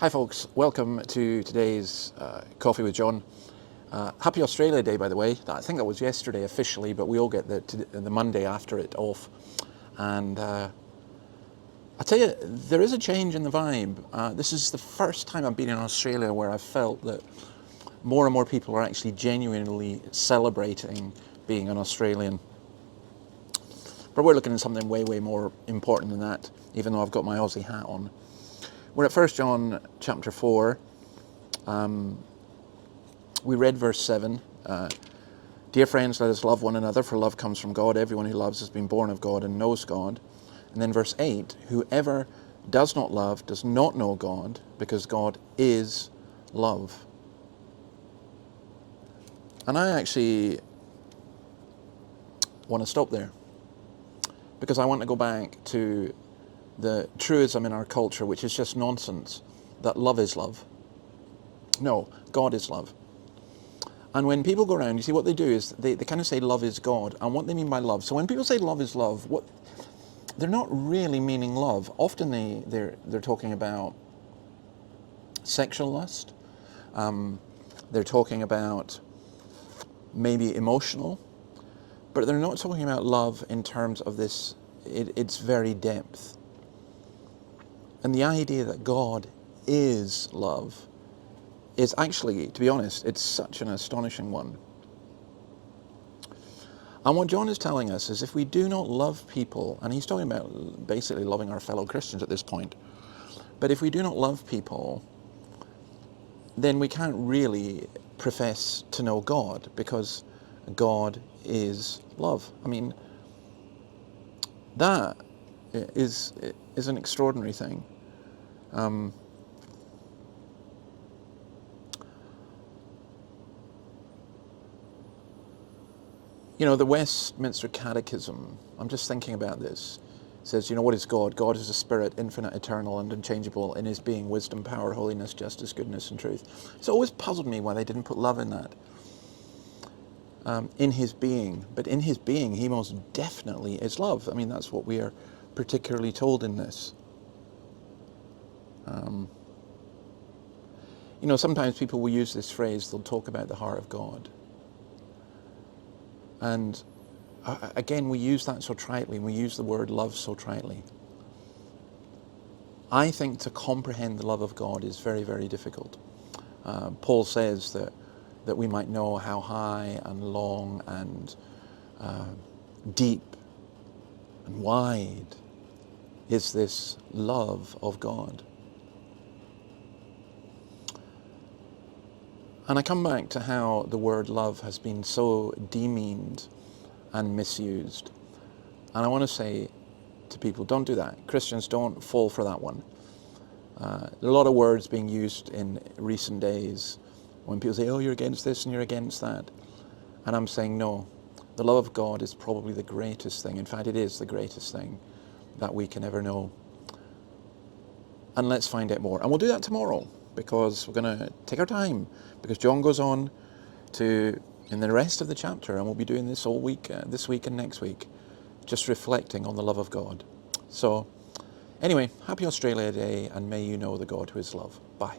Hi folks, welcome to today's Coffee with John. Happy Australia Day, by the way. I think that was yesterday officially, but we all get the Monday after it off. And I tell you, there is a change in the vibe. This is the first time I've been in Australia where I've felt that more and more people are actually genuinely celebrating being an Australian. But we're looking at something way, way more important than that, even though I've got my Aussie hat on. We're at 1 John chapter 4. We read verse 7. Dear friends, let us love one another, for love comes from God. Everyone who loves has been born of God and knows God. And then verse 8, whoever does not love does not know God, because God is love. And I actually want to stop there, because I want to go back to the truism in our culture, which is just nonsense, that love is love. No, God is love. And when people go around, you see what they do is they kind of say love is God, and what they mean by love. So when people say love is love, what they're not really meaning love. Often they're talking about sexual lust. They're talking about maybe emotional, but they're not talking about love in terms of this, its very depth. And the idea that God is love is actually, to be honest, it's such an astonishing one. And what John is telling us is if we do not love people, and he's talking about basically loving our fellow Christians at this point, but if we do not love people, then we can't really profess to know God, because God is love. I mean, that is an extraordinary thing. You know, the Westminster Catechism, I'm just thinking about this, says, what is God? God is a spirit, infinite, eternal, and unchangeable in his being, wisdom, power, holiness, justice, goodness, and truth. It's always puzzled me why they didn't put love in that. In his being. But in his being, he most definitely is love. I mean, that's what we are particularly told in this. Sometimes people will use this phrase, they'll talk about the heart of God. And again, we use that so tritely, we use the word love so tritely. I think to comprehend the love of God is very, very difficult. Paul says that we might know how high and long and deep and wide is this love of God. And I come back to how the word love has been so demeaned and misused. And I want to say to people, don't do that. Christians, don't fall for that one. There are a lot of words being used in recent days when people say, oh, you're against this and you're against that. And I'm saying, no, the love of God is probably the greatest thing. In fact, it is the greatest thing that we can ever know. And let's find out more. And we'll do that tomorrow, because we're going to take our time, because John goes on in the rest of the chapter, and we'll be doing this all week, this week and next week, just reflecting on the love of God. So anyway, happy Australia Day, and may you know the God who is love. Bye.